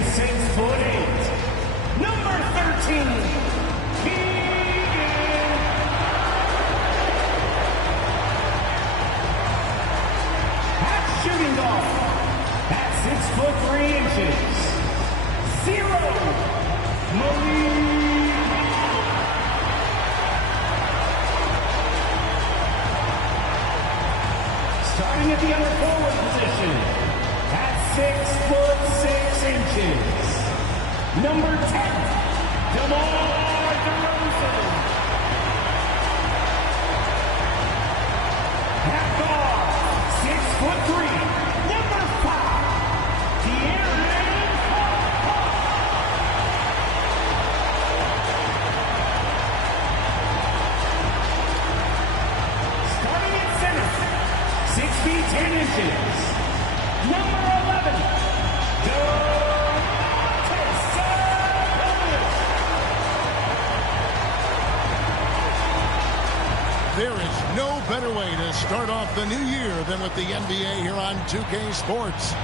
measuring 6'8", number 13, shooting guard at 6'3", 0 Malik. Starting at the other forward position at 6'6", number 10, DeMar DeRozan. At guard, 6'3", number 5, De'Aaron Fox. Starting at center, 6 feet 10 inches, number 11, Domantas Sabonis. There is no better way to start off the new year than with the NBA here on 2K Sports.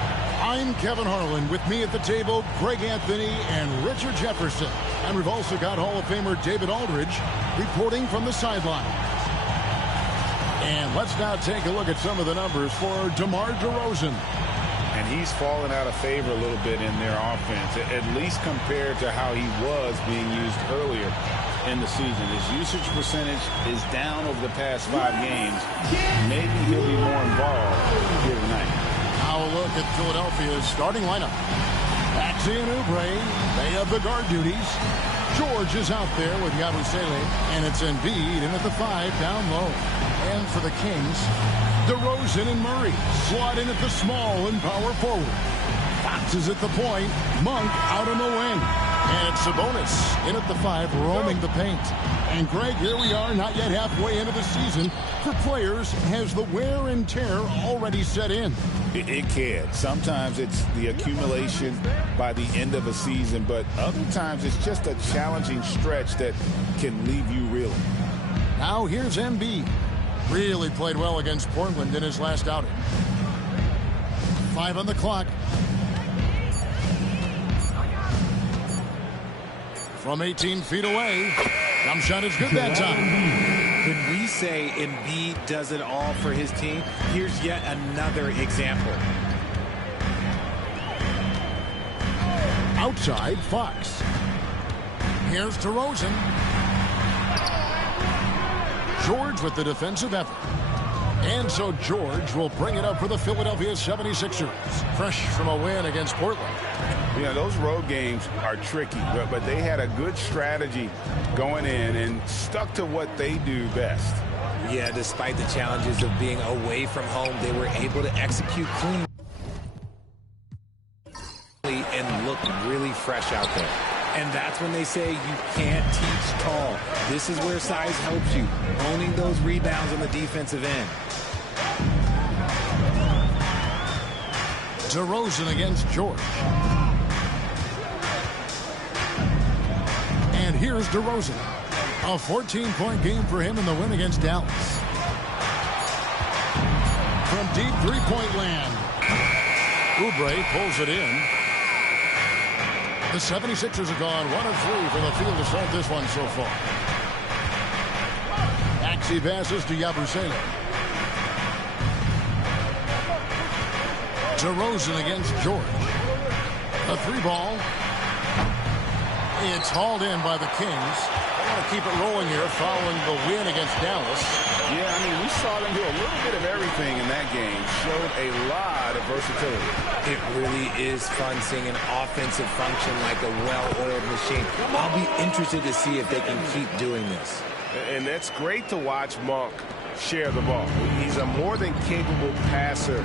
I'm Kevin Harlan. With me at the table, Greg Anthony and Richard Jefferson. And we've also got Hall of Famer David Aldridge reporting from the sideline. And let's now take a look at some of the numbers for DeMar DeRozan. And he's fallen out of favor a little bit in their offense, at least compared to how he was being used earlier in the season. His usage percentage is down over the past 5 games. Maybe he'll be more involved here tonight. Now a look at Philadelphia's starting lineup. Maxey and Oubre, they have the guard duties. George is out there with Yabusele, and it's Embiid in at the 5 down low. And for the Kings, DeRozan and Murray slot in at the small and power forward. Fox is at the point, Monk out on the wing. And Sabonis in at the 5, roaming the paint. And Greg, here we are, not yet halfway into the season. For players, has the wear and tear already set in? It can. Sometimes it's the accumulation by the end of a season, but other times it's just a challenging stretch that can leave you reeling. Now here's Embiid. Really played well against Portland in his last outing. 5 on the clock. From 18 feet away. Jump shot is good that time. When we say Embiid does it all for his team, here's yet another example. Outside, Fox. Here's DeRozan. George with the defensive effort. And so George will bring it up for the Philadelphia 76ers. Fresh from a win against Portland. You know, those road games are tricky, but they had a good strategy going in and stuck to what they do best. Yeah, despite the challenges of being away from home, they were able to execute cleanly and look really fresh out there. And that's when they say you can't teach tall. This is where size helps you, owning those rebounds on the defensive end. DeRozan against George. And here's DeRozan. A 14-point game for him in the win against Dallas. From deep three-point land, Oubre pulls it in. The 76ers have gone 1 of 3 from the field to start this one so far. Maxey passes to Yabusele. DeRozan against George. A 3-ball. It's hauled in by the Kings. They want to keep it rolling here following the win against Dallas. Yeah, I mean, we saw them do a little bit of everything in that game. Showed a lot of versatility. It really is fun seeing an offensive function like a well-oiled machine. I'll be interested to see if they can keep doing this. And it's great to watch Monk share the ball. He's a more than capable passer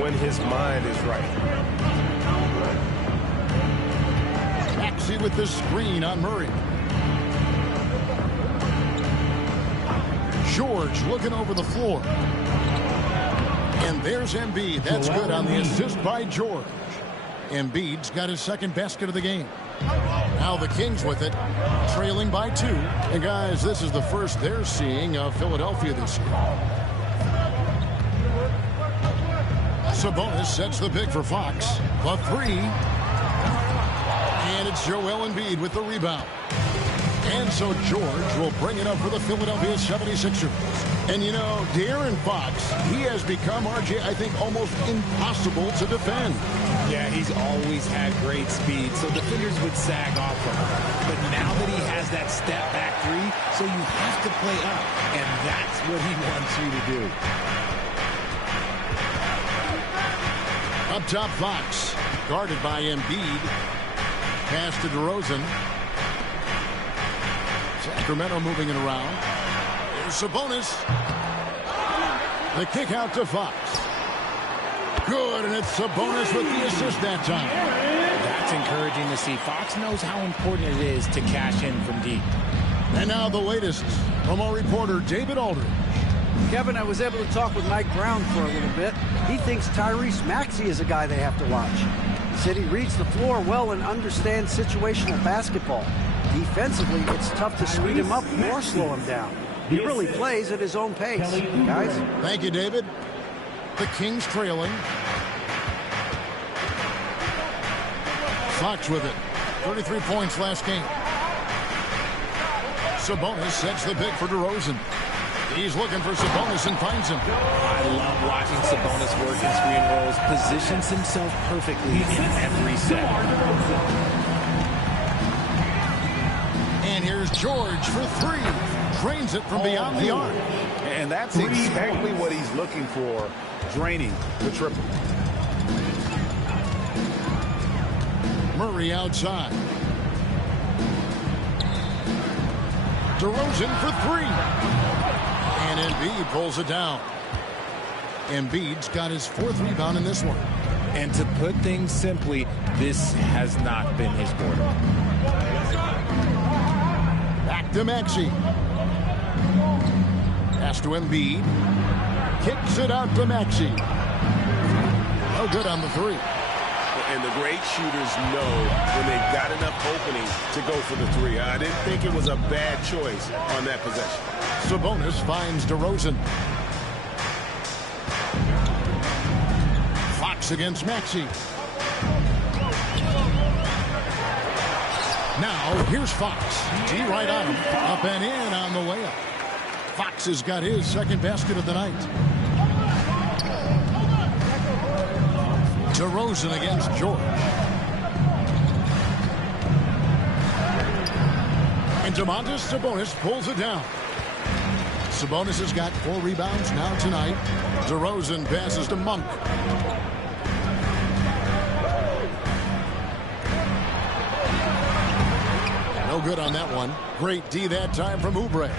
when his mind is right. Maxey with the screen on Murray. George looking over the floor. And there's Embiid. That's good on the assist by George. Embiid's got his second basket of the game. Now the Kings with it, trailing by 2. And guys, this is the first they're seeing of Philadelphia this year. Sabonis sets the pick for Fox. The 3. it's Joel Embiid with the rebound. And so George will bring it up for the Philadelphia 76ers. And you know, De'Aaron Fox, he has become, RJ, I think, almost impossible to defend. Yeah, he's always had great speed, so defenders would sag off from him. But now that he has that step-back three, so you have to play up, and that's what he wants you to do. Up top, Fox, guarded by Embiid. Pass to DeRozan. Sacramento moving it around. Here's Sabonis. The kick out to Fox. Good, and it's Sabonis with the assist that time. That's encouraging to see. Fox knows how important it is to cash in from deep. And now the latest from our reporter, David Aldridge. Kevin, I was able to talk with Mike Brown for a little bit. He thinks Tyrese Maxey is a guy they have to watch. He said he reads the floor well and understands situational basketball. Defensively, it's tough to speed him up or slow him down. He really plays at his own pace, guys. Thank you, David. The Kings trailing. Fox with it. 33 points last game. Sabonis sets the pick for DeRozan. He's looking for Sabonis and finds him. I love watching Sabonis work in screen rolls. Positions himself perfectly in every set. And here's George for three. Drains it from beyond the arc. And that's exactly what he's looking for, draining the triple. Murray outside. DeRozan for three. And Embiid pulls it down. Embiid's got his fourth rebound in this one. And to put things simply, this has not been his quarter. Back to Maxey. Pass to Embiid. Kicks it out to Maxey. No good on the three. And the great shooters know when they've got enough opening to go for the three. I didn't think it was a bad choice on that possession. Sabonis finds DeRozan. Fox against Maxey. Now, here's Fox. D right on him. Up and in on the layup. Fox has got his second basket of the night. DeRozan against George. And Domantas Sabonis pulls it down. Sabonis has got 4 rebounds now tonight. DeRozan passes to Monk. No good on that one. Great D that time from Oubre.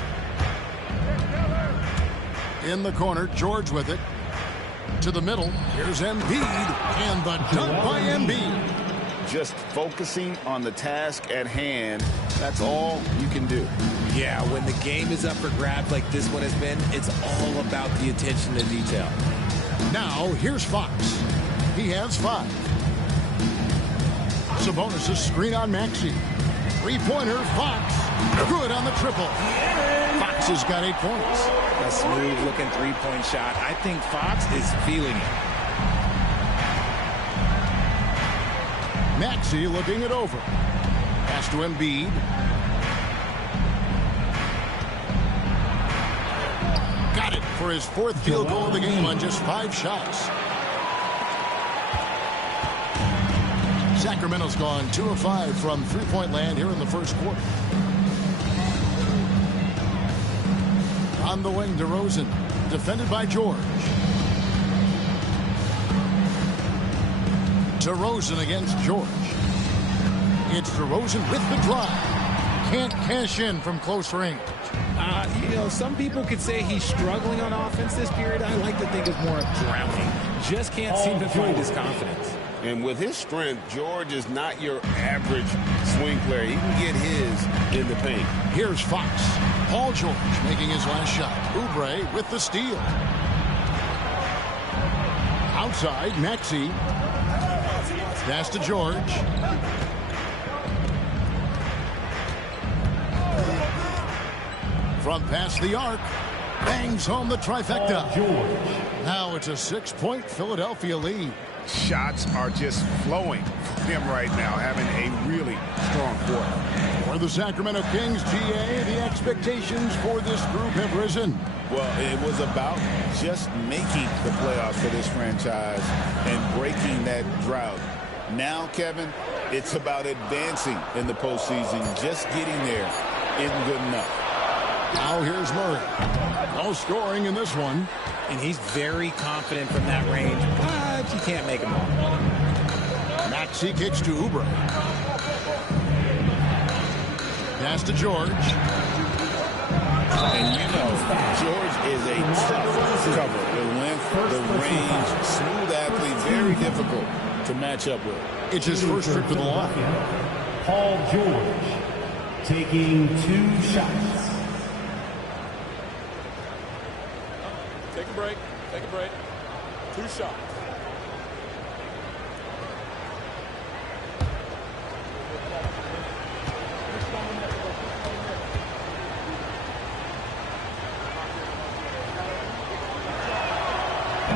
In the corner, George with it. To the middle, here's Embiid, and the dunk by Embiid. Just focusing on the task at hand, that's all you can do. Yeah, when the game is up for grabs like this one has been, it's all about the attention to detail. Now, here's Fox. He has 5. Sabonis' screen on Maxey. Three-pointer, Fox. Good on the triple. Fox has got 8 points. A smooth-looking three-point shot. I think Fox is feeling it. Maxey looking it over. Pass to Embiid. Got it for his 4th field goal of the game on just 5 shots. Sacramento's gone 2 of 5 from three-point land here in the first quarter. On the wing, DeRozan, defended by George. DeRozan against George. It's DeRozan with the drive. Can't cash in from close range. You know, some people could say he's struggling on offense this period. I like to think of more of drowning. Just can't seem to find his confidence. And with his strength, George is not your average swing player. He can get his in the paint. Here's Fox. Paul George making his last shot. Oubre with the steal. Outside, Maxey. Pass to George. From past the arc. Bangs home the trifecta. Now it's a 6-point Philadelphia lead. shots are just flowing for him right now, having a really strong quarter. For the Sacramento Kings, GA, the expectations for this group have risen. Well, it was about just making the playoffs for this franchise and breaking that drought. Now, Kevin, it's about advancing in the postseason. Just getting there isn't good enough. Now here's Murray. No scoring in this one. And he's very confident from that range, but you can't make him all. Maxey kicks to Oubre. Pass to George. And you know, George is a tough cover. The length, the range, smooth athlete, very difficult to match up with. It's his first trip to the line. Paul George taking 2 shots. Take a break. Take a break. 2 shots.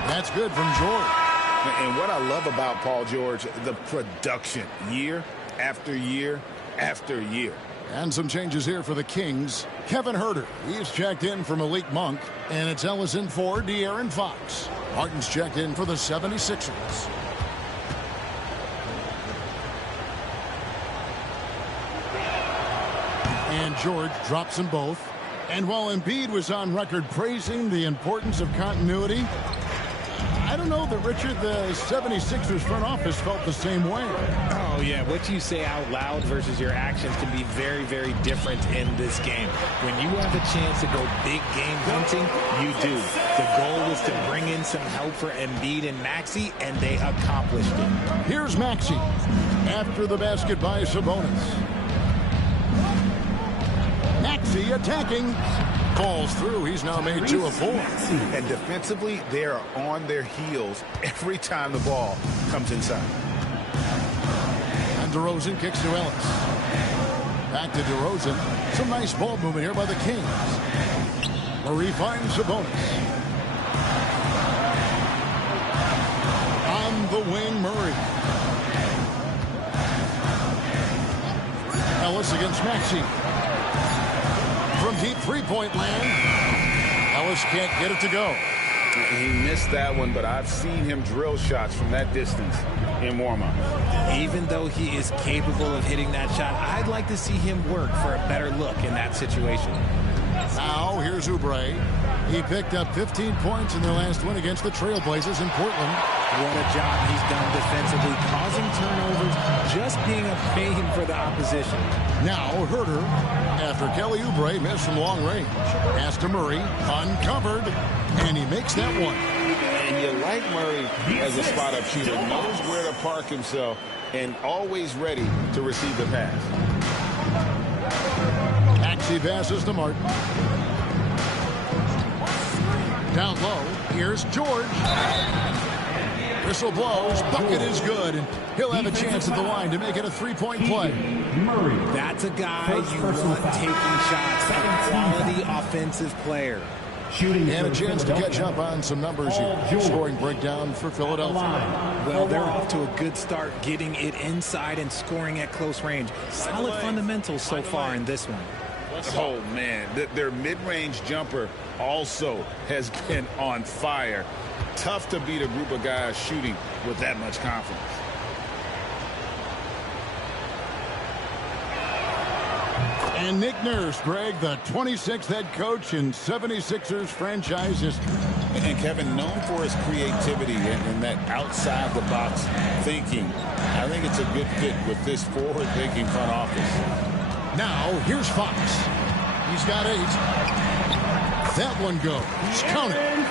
That's good from George. And what I love about Paul George, the production, year after year after year. And some changes here for the Kings. Kevin Huerter, he's checked in for Malik Monk. And it's Ellison for De'Aaron Fox. Martin's checked in for the 76ers. And George drops them both. And while Embiid was on record praising the importance of continuity, I don't know that, Richard, the 76ers front office felt the same way. Oh, yeah. What you say out loud versus your actions can be very, very different in this game. When you have a chance to go big game hunting, you do. The goal was to bring in some help for Embiid and Maxey, and they accomplished it. Here's Maxey after the basket by Sabonis. Maxey attacking. Falls through. He's now made 2 of 4. And defensively, they are on their heels every time the ball comes inside. And DeRozan kicks to Ellis. Back to DeRozan. Some nice ball movement here by the Kings. Murray finds Sabonis. On the wing, Murray. Ellis against Maxey. From deep three-point land. Ellis can't get it to go. He missed that one, but I've seen him drill shots from that distance in warm-up. Even though he is capable of hitting that shot, I'd like to see him work for a better look in that situation. Now, here's Oubre. He picked up 15 points in their last win against the Trailblazers in Portland. What a job he's done defensively, causing turnovers, just being a pain for the opposition. Now, Huerter, after Kelly Oubre missed from long range. Pass to Murray, uncovered, and he makes that one. And you like Murray as a spot-up shooter, knows where to park himself, and always ready to receive the pass. Maxey passes to Martin. Down low, here's George. Whistle blows, bucket is good, and he'll have a chance at the line to make it a 3-point play. Murray. That's a guy you want taking shots, a quality offensive player. Shooting And a chance to catch up on some numbers here. Scoring breakdown for Philadelphia. Well, they're off to a good start getting it inside and scoring at close range. Solid fundamentals so far in this one. Oh, man, their mid-range jumper also has been on fire. Tough to beat a group of guys shooting with that much confidence. And Nick Nurse, Greg, the 26th head coach in 76ers franchise history. And Kevin, known for his creativity and that outside-the-box thinking, I think it's a good fit with this forward-thinking front office. Now, here's Fox. He's got 8. That one goes. Count it.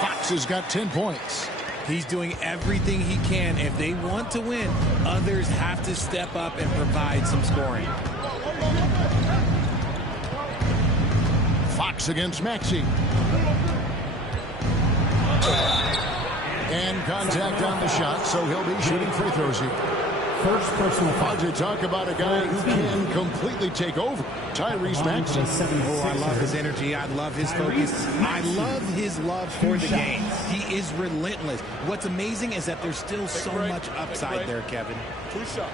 Fox has got 10 points. He's doing everything he can. If they want to win, others have to step up and provide some scoring. Fox against Maxey. And contact on the shot, so he'll be shooting free throws here. First personal foul. To talk about a guy who can completely take over, Tyrese Maxey. Oh, I love his energy. I love his focus. I love his love for the game. He is relentless. What's amazing is that there's still so much upside there, Kevin. 2 shots.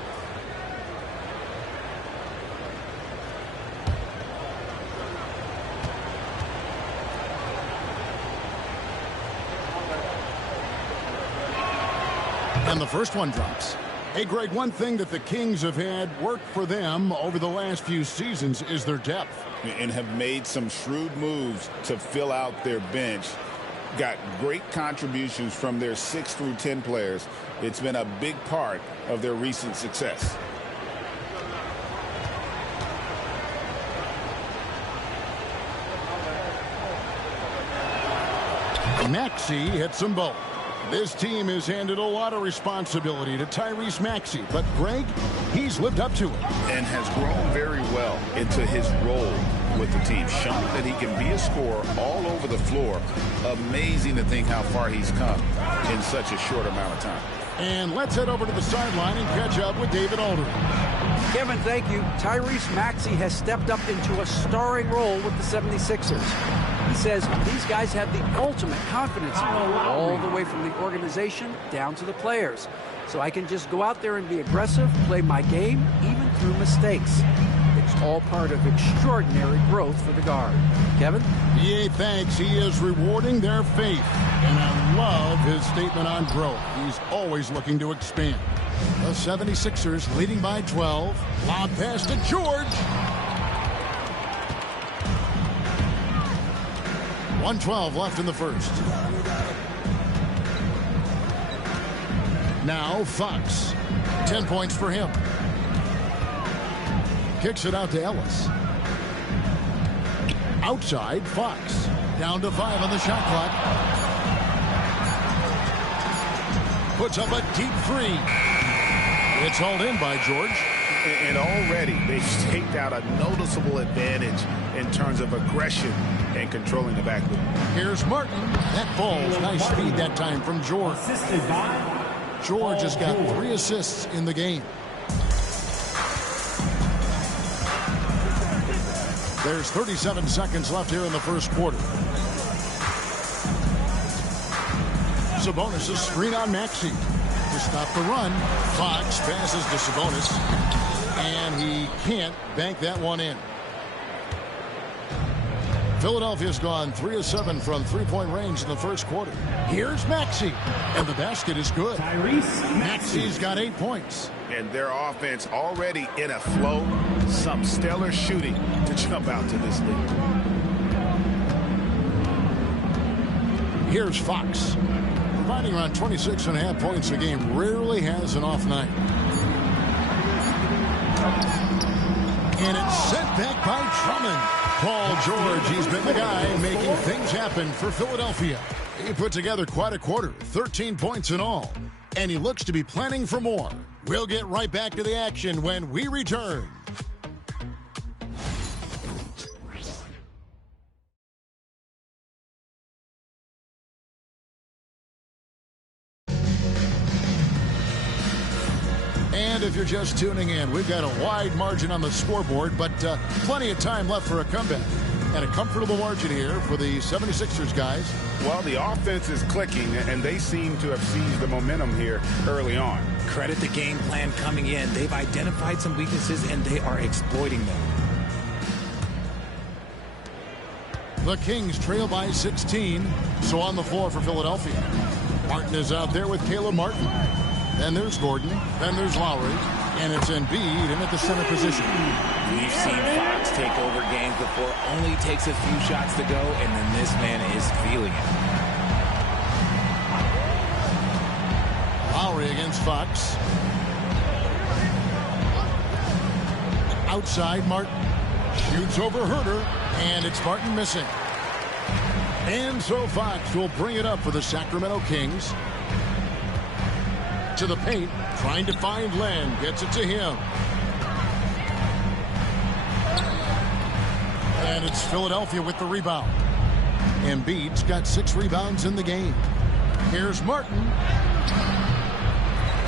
And the first one drops. Hey, Greg, one thing that the Kings have had work for them over the last few seasons is their depth. And have made some shrewd moves to fill out their bench. Got great contributions from their 6 through 10 players. It's been a big part of their recent success. Maxey hits them both. This team has handed a lot of responsibility to Tyrese Maxey, but Greg, he's lived up to it. And has grown very well into his role with the team. Shown that he can be a scorer all over the floor. Amazing to think how far he's come in such a short amount of time. And let's head over to the sideline and catch up with David Aldridge. Kevin, thank you. Tyrese Maxey has stepped up into a starring role with the 76ers. He says these guys have the ultimate confidence in me, all the way from the organization down to the players. So I can just go out there and be aggressive, play my game, even through mistakes. It's all part of extraordinary growth for the guard. Kevin? Yeah, thanks. He is rewarding their faith. And I love his statement on growth. He's always looking to expand. The 76ers leading by 12. Lob pass to George. 1:12 left in the first. Now Fox. 10 points for him. Kicks it out to Ellis. Outside, Fox. Down to 5 on the shot clock. Puts up a deep 3. It's hauled in by George. And already they've staked out a noticeable advantage in terms of aggression and controlling the backcourt. Here's Martin. That ball's nice speed that time from George. Assisted by George has got 3 assists in the game. There's 37 seconds left here in the first quarter. Sabonis' screen on Maxey. To stop the run, Fox passes to Sabonis. And he can't bank that one in. Philadelphia's gone 3 of 7 from three-point range in the first quarter. Here's Maxey. And the basket is good. Tyrese Maxey's got 8 points. And their offense already in a flow. Some stellar shooting to jump out to this lead. Here's Fox. Providing around 26.5 points a game. Rarely has an off night. And it's sent back by Drummond. Paul George, he's been the guy making things happen for Philadelphia. He put together quite a quarter, 13 points in all. And he looks to be planning for more. We'll get right back to the action when we return. And if you're just tuning in, we've got a wide margin on the scoreboard, but plenty of time left for a comeback. And a comfortable margin here for the 76ers guys. Well, the offense is clicking, and they seem to have seized the momentum here early on. Credit the game plan coming in. They've identified some weaknesses, and they are exploiting them. The Kings trail by 16, so on the floor for Philadelphia. Martin is out there with Caleb Martin. Then there's Gordon. Then there's Lowry. And it's Embiid in at the center position. We've seen Fox take over games before. Only takes a few shots to go, and then this man is feeling it. Lowry against Fox. Outside, Martin. Shoots over Herter. And it's Martin missing. And so Fox will bring it up for the Sacramento Kings. To the paint, trying to find Len, gets it to him. And it's Philadelphia with the rebound. Embiid's got 6 rebounds in the game. Here's Martin.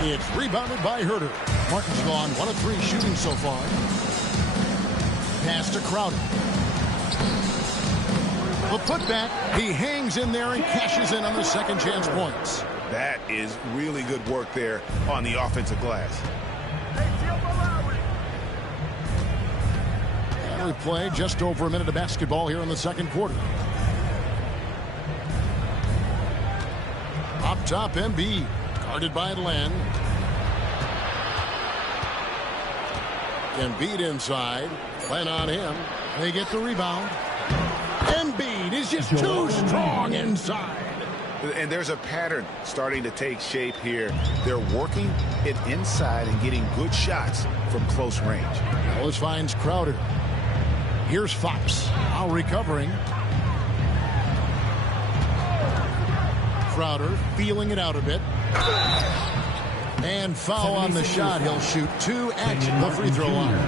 It's rebounded by Herter. Martin's gone 1 of 3 shooting so far. Pass to Crowder. The putback. He hangs in there and cashes in on the second chance points. That is really good work there on the offensive glass. And we play just over a minute of basketball here in the second quarter. Up top, Embiid, guarded by Len. Embiid inside. Len on him. They get the rebound. Embiid is just too strong inside. And there's a pattern starting to take shape here. They're working it inside and getting good shots from close range. Ellis finds Crowder. Here's Fox. Now recovering. Crowder feeling it out a bit. And foul on the shot. He'll shoot 2 at the free throw line.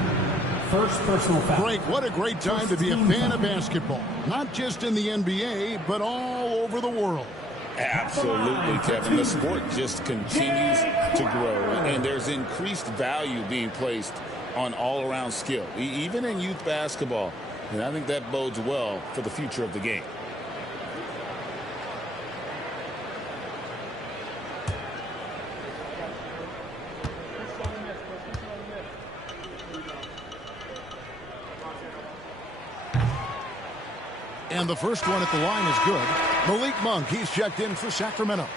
First personal foul. Greg, what a great time to be a fan of basketball. Not just in the NBA, but all over the world. Absolutely, Kevin. The sport just continues to grow, and there's increased value being placed on all-around skill, even in youth basketball. And I think that bodes well for the future of the game. And the first one at the line is good. Malik Monk, he's checked in for Sacramento.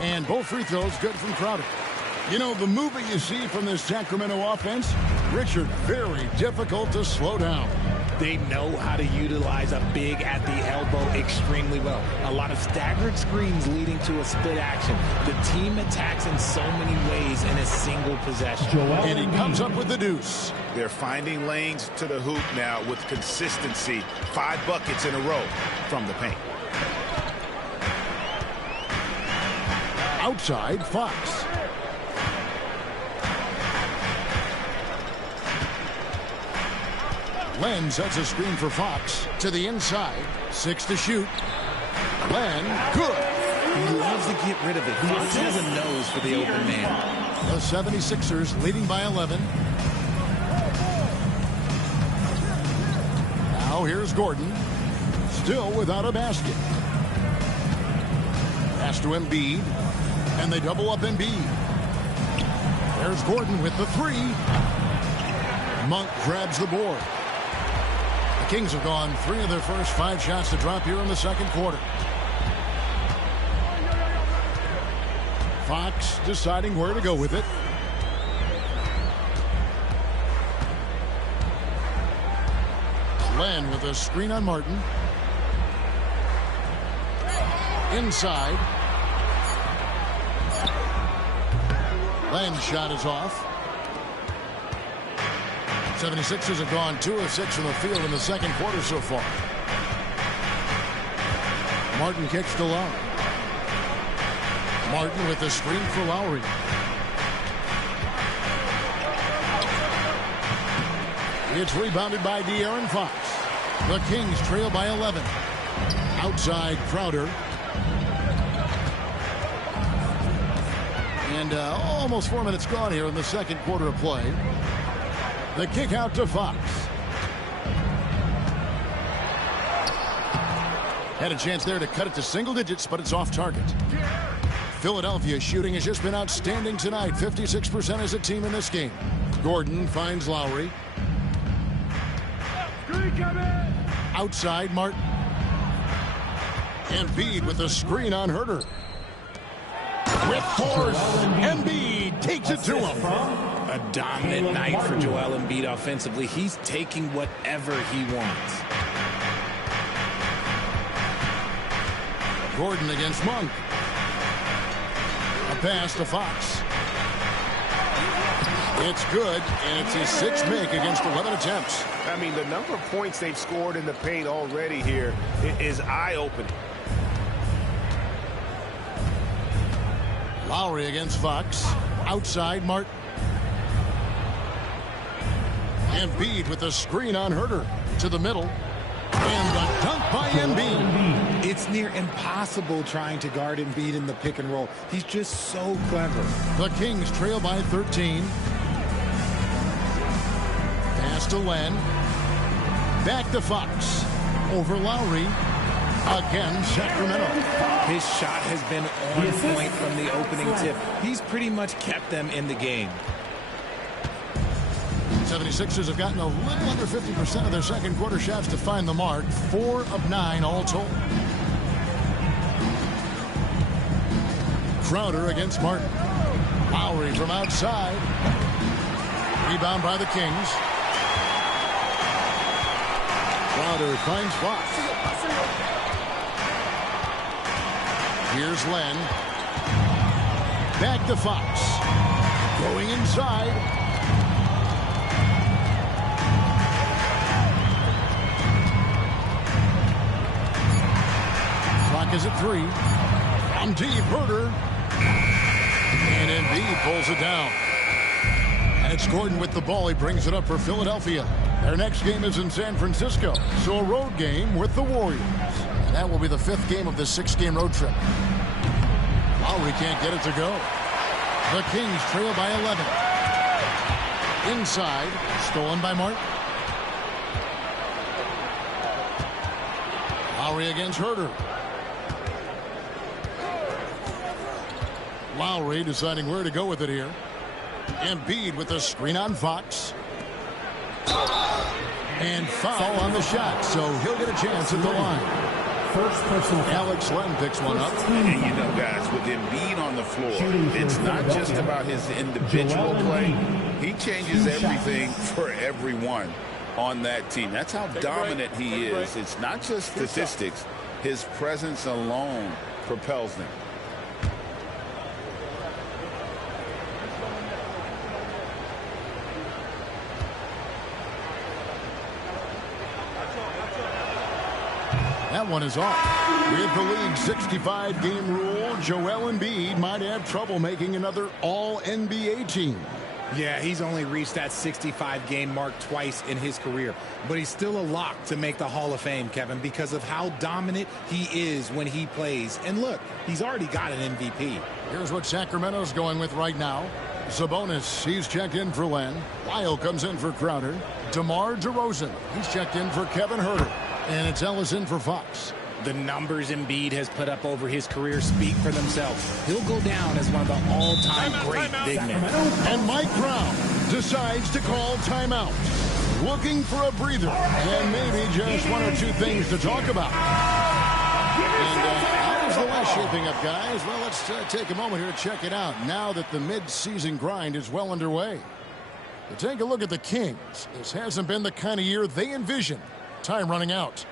And both free throws good from Crowder. You know, the movement you see from this Sacramento offense, Richard, very difficult to slow down. They know how to utilize a big at the elbow extremely well. A lot of staggered screens leading to a split action. The team attacks in so many ways in a single possession. And he comes up with the deuce. They're finding lanes to the hoop now with consistency. 5 buckets in a row from the paint. Outside, Fox. Len sets a screen for Fox to the inside. 6 to shoot. Len, good. He loves to get rid of it. Fox has a nose for the open man. The 76ers leading by 11. Now here's Gordon. Still without a basket. Pass to Embiid. And they double up Embiid. There's Gordon with the 3. Monk grabs the board. The Kings have gone 3 of their first 5 shots to drop here in the second quarter. Fox deciding where to go with it. Len with a screen on Martin. Inside. Len's shot is off. 76ers have gone 2 of 6 from the field in the second quarter so far. Martin kicks to Lowry. Martin with the screen for Lowry. It's rebounded by De'Aaron Fox. The Kings trail by 11. Outside Crowder. And almost 4 minutes gone here in the second quarter of play. The kick out to Fox. Had a chance there to cut it to single digits, but it's off target. Philadelphia shooting has just been outstanding tonight. 56% as a team in this game. Gordon finds Lowry. Outside Martin. Embiid with the screen on Herter. With force, Embiid takes it to him. A dominant night for Joel Embiid offensively. He's taking whatever he wants. Gordon against Monk. A pass to Fox. It's good, and it's his 6th make against 11 attempts. I mean, the number of points they've scored in the paint already here is eye-opening. Lowry against Fox. Outside Martin. Embiid with the screen on Herter. To the middle. And the dunk by Embiid. It's near impossible trying to guard Embiid in the pick and roll. He's just so clever. The Kings trail by 13. Pass to Len. Back to Fox. Over Lowry. Again, Sacramento. His shot has been on point from the opening tip. He's pretty much kept them in the game. 76ers have gotten a little under 50% of their second quarter shots to find the mark. 4 of 9 all told. Crowder against Martin. Lowry from outside. Rebound by the Kings. Crowder finds Fox. Here's Len. Back to Fox. Going inside. Clock is at 3. From deep, Herter. And Embiid pulls it down. And it's Gordon with the ball. He brings it up for Philadelphia. Their next game is in San Francisco. So a road game with the Warriors. And that will be the 5th game of this 6-game road trip. Lowry can't get it to go. The Kings trail by 11. Inside. Stolen by Martin. Lowry against Herter. Lowry deciding where to go with it here. Embiid with the screen on Fox. And foul on the shot, so he'll get a chance at the line. First personal foul. Alex Len picks one up. And you know, guys, with Embiid on the floor, it's not just about his individual play. He changes everything for everyone on that team. That's how dominant he is. It's not just statistics. His presence alone propels them. That one is off. With the league's 65-game rule, Joel Embiid might have trouble making another All-NBA team. Yeah, he's only reached that 65-game mark twice in his career. But he's still a lock to make the Hall of Fame, Kevin, because of how dominant he is when he plays. And look, he's already got an MVP. Here's what Sacramento's going with right now. Sabonis, he's checked in for Len. Lyle comes in for Crowder. DeMar DeRozan, he's checked in for Kevin Herter. And it's Ellison for Fox. The numbers Embiid has put up over his career speak for themselves. He'll go down as one of the all-time great big men. And Mike Brown decides to call timeout. Looking for a breather and maybe just 1 or 2 things to talk about. And how's the West shaping up, guys? Well, let's take a moment here to check it out now that the mid-season grind is well underway. To take a look at the Kings, this hasn't been the kind of year they envisioned. Time running out.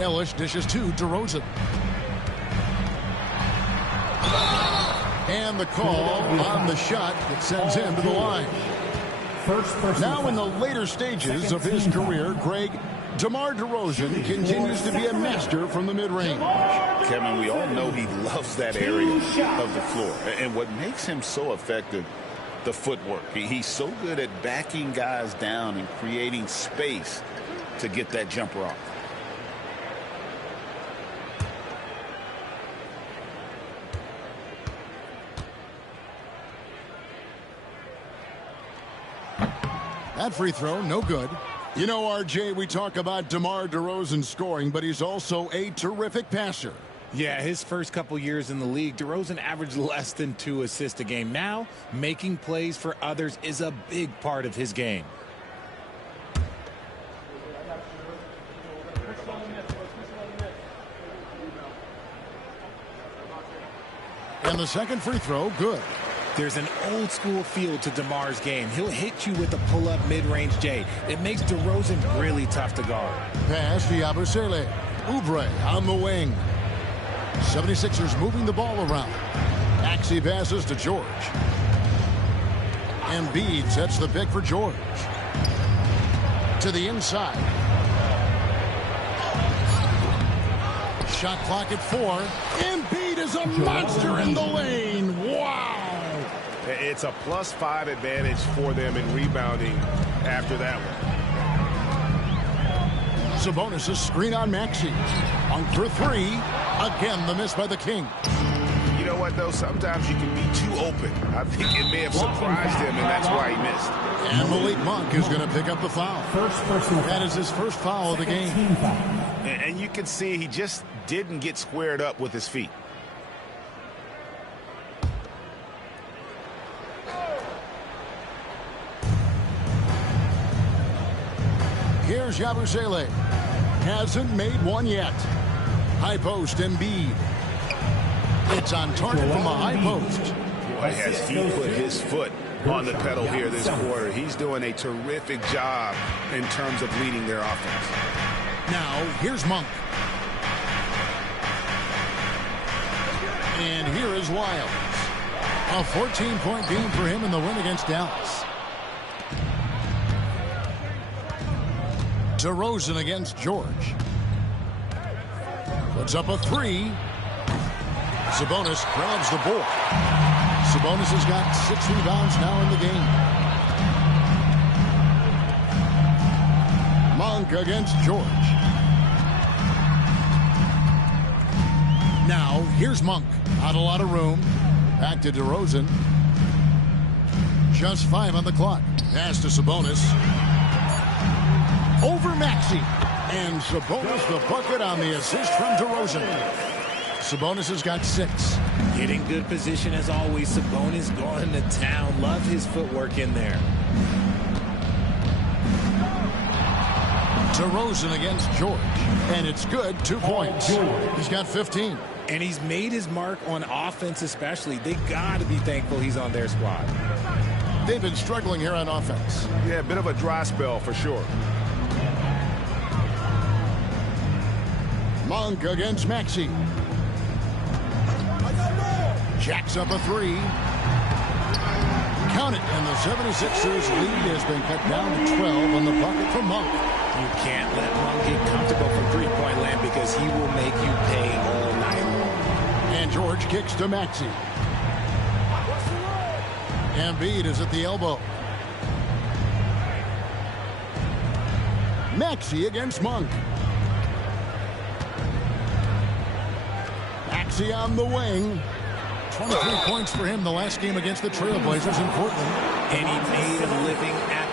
Ellis dishes to DeRozan. And the call on the shot that sends him to the line. Now in the later stages of his career, Greg, DeMar DeRozan continues to be a master from the mid-range. Kevin, we all know he loves that area of the floor. And what makes him so effective, the footwork. He's so good at backing guys down and creating space to get that jumper off. That free throw, no good. You know, RJ, we talk about DeMar DeRozan scoring, but he's also a terrific passer. Yeah, his first couple years in the league, DeRozan averaged less than 2 assists a game. Now, making plays for others is a big part of his game. And the second free throw, good. There's an old-school feel to DeMar's game. He'll hit you with a pull-up mid-range J. It makes DeRozan really tough to guard. Pass to Yabusele. Oubre on the wing. 76ers moving the ball around. Maxey passes to George. Embiid sets the pick for George. To the inside. Shot clock at 4. Embiid is a monster in the lane. Wow. It's a +5 advantage for them in rebounding after that one. Sabonis' screen on Maxey. Monk for 3. Again, the miss by the King. You know what, though? Sometimes you can be too open. I think it may have surprised him, and that's why he missed. And Malik Monk is going to pick up the foul. That is his first foul of the game. And you can see he just didn't get squared up with his feet. Here's Yabusele. Hasn't made one yet. High post, Embiid. It's on target from a high post. Boy, has he put his foot on the pedal here this quarter. He's doing a terrific job in terms of leading their offense. Now, here's Monk. And here is Wiles. A 14-point game for him in the win against Dallas. DeRozan against George. Puts up a 3. Sabonis grabs the ball. Sabonis has got 6 rebounds now in the game. Monk against George. Now, here's Monk. Not a lot of room. Back to DeRozan. Just 5 on the clock. Pass to Sabonis. Over Maxey. And Sabonis the bucket on the assist from DeRozan. Sabonis has got 6. Getting good position as always. Sabonis going to town. Love his footwork in there. DeRozan against George. And it's good. 2 points. He's got 15. And he's made his mark on offense especially. They got to be thankful he's on their squad. They've been struggling here on offense. Yeah, a bit of a dry spell for sure. Monk against Maxey. Jacks up a 3. Count it, and the 76ers lead has been cut down to 12 on the bucket for Monk. You can't let Monk get comfortable from three-point land because he will make you pay all night long. And George kicks to Maxey. Embiid is at the elbow. Maxey against Monk. Maxey on the wing. 23 points for him the last game against the Trailblazers in Portland. And he made a living at